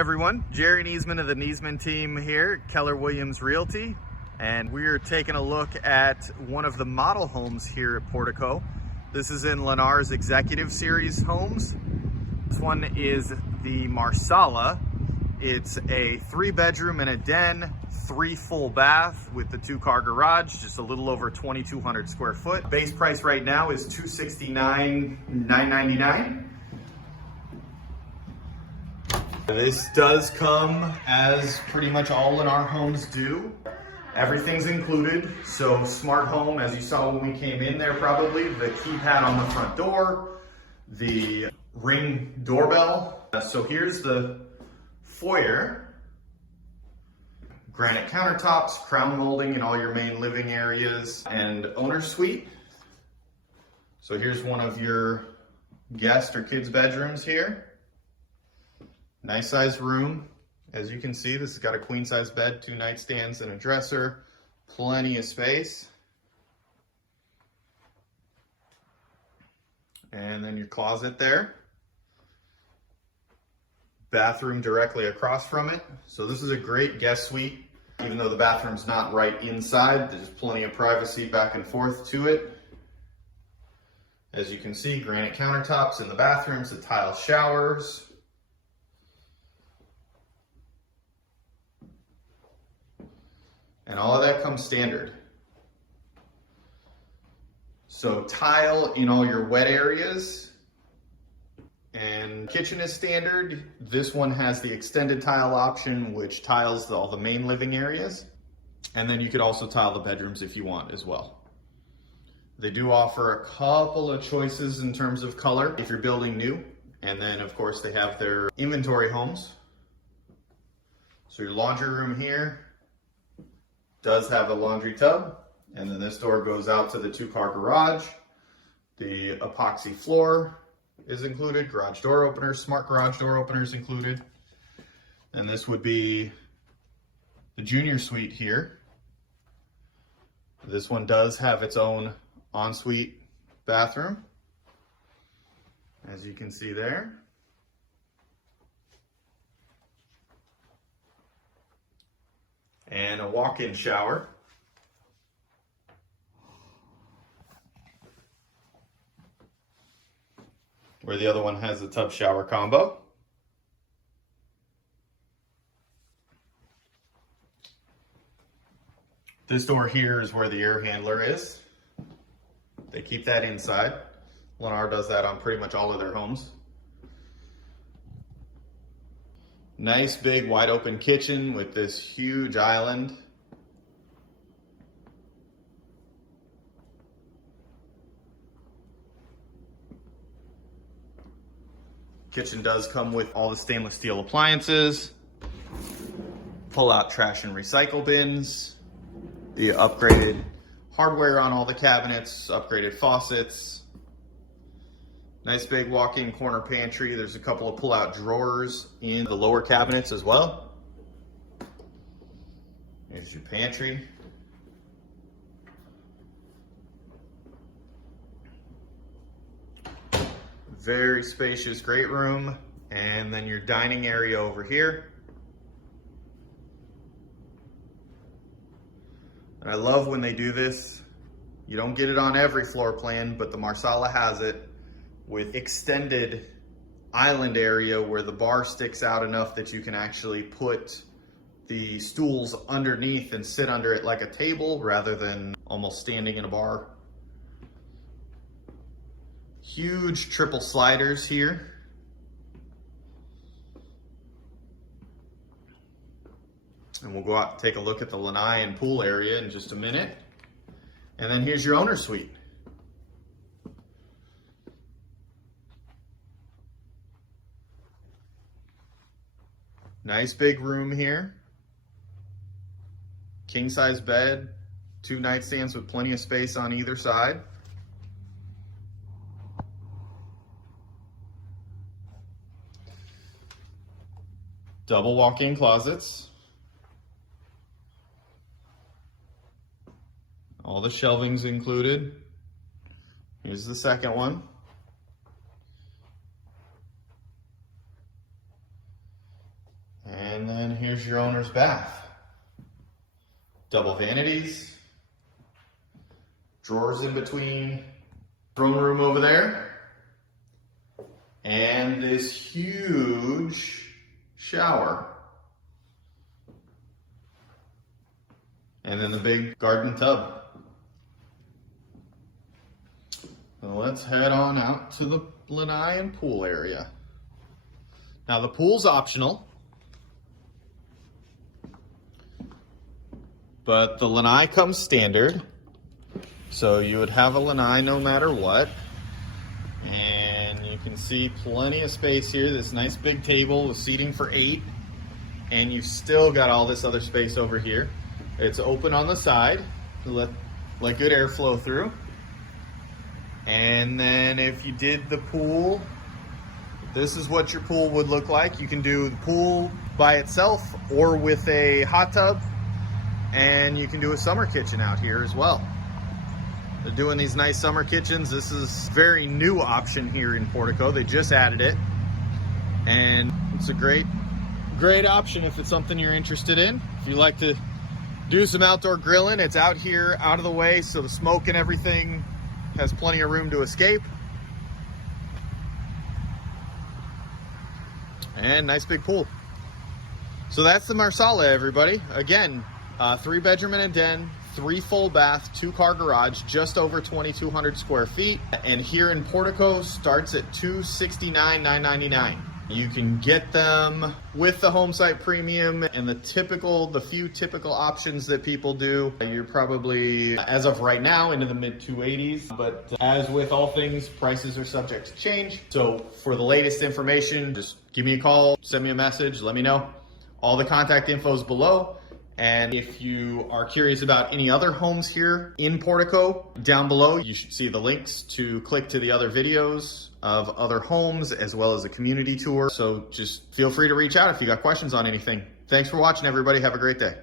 everyone, Jerry Niesman of the Niesman Team here, Keller Williams Realty, and we're taking a look at one of the model homes here at Portico. This is in Lennar's Executive Series homes. This one is the Marsala. It's a 3-bedroom and a den, 3 full bath with the 2-car garage, just a little over 2,200 square foot. Base price right now is $269,999. This does come as pretty much all Lennar homes do. Everything's included, so smart home, as you saw when we came in there probably, the keypad on the front door, the Ring doorbell. So here's the foyer. Granite countertops, crown molding in all your main living areas, and owner's suite. So here's one of your guest or kids' bedrooms here. Nice sized room. As you can see, this has got a queen size bed, 2 nightstands and a dresser, plenty of space. And then your closet there. Bathroom directly across from it. So this is a great guest suite. Even though the bathroom's not right inside, there's plenty of privacy back and forth to it. As you can see, granite countertops in the bathrooms, the tile showers. And all of that comes standard. So tile in all your wet areas, and kitchen is standard. This one has the extended tile option, which tiles all the main living areas. And then you could also tile the bedrooms if you want as well. They do offer a couple of choices in terms of color if you're building new. And then of course they have their inventory homes. So your laundry room here does have a laundry tub, and then this door goes out to the 2-car garage. The epoxy floor is included, garage door openers, smart garage door openers included. And this would be the junior suite here. This one does have its own ensuite bathroom, as you can see there. And a walk-in shower. Where the other one has a tub shower combo. This door here is where the air handler is. They keep that inside. Lennar does that on pretty much all of their homes. Nice big wide open kitchen with this huge island. Kitchen does come with all the stainless steel appliances, pull out trash and recycle bins, the upgraded hardware on all the cabinets, upgraded faucets. Nice big walk-in corner pantry. There's a couple of pull-out drawers in the lower cabinets as well. Here's your pantry. Very spacious, great room. And then your dining area over here. And I love when they do this. You don't get it on every floor plan, but the Marsala has it, with extended island area where the bar sticks out enough that you can actually put the stools underneath and sit under it like a table rather than almost standing in a bar. Huge triple sliders here. And we'll go out and take a look at the Lanai and pool area in just a minute. And then here's your owner's suite. Nice big room here. King size bed, 2 nightstands with plenty of space on either side. Double walk-in closets. All the shelving's included. Here's the second one. And then here's your owner's bath. Double vanities, drawers in between, throne room over there, and this huge shower. And then the big garden tub. So let's head on out to the lanai and pool area. Now the pool's optional, but the lanai comes standard. So you would have a lanai no matter what. And you can see plenty of space here. This nice big table with seating for 8. And you've still got all this other space over here. It's open on the side to let good air flow through. And then if you did the pool, this is what your pool would look like. You can do the pool by itself or with a hot tub. And you can do a summer kitchen out here as well. They're doing these nice summer kitchens. This is a very new option here in Portico. They just added it. And it's a great option if it's something you're interested in. If you like to do some outdoor grilling, it's out here, out of the way, so the smoke and everything has plenty of room to escape. And nice big pool. So that's the Marsala, everybody. Again, 3-bedroom and a den, 3 full bath, 2-car garage, just over 2,200 square feet. And here in Portico starts at $269,999. You can get them with the home site premium and the few typical options that people do. You're probably, as of right now, into the mid 280s. But as with all things, prices are subject to change. So for the latest information, just give me a call, send me a message, let me know. All the contact info is below. And if you are curious about any other homes here in Portico, down below you should see the links to click to the other videos of other homes as well as a community tour. So just feel free to reach out if you got questions on anything. Thanks for watching, everybody. Have a great day.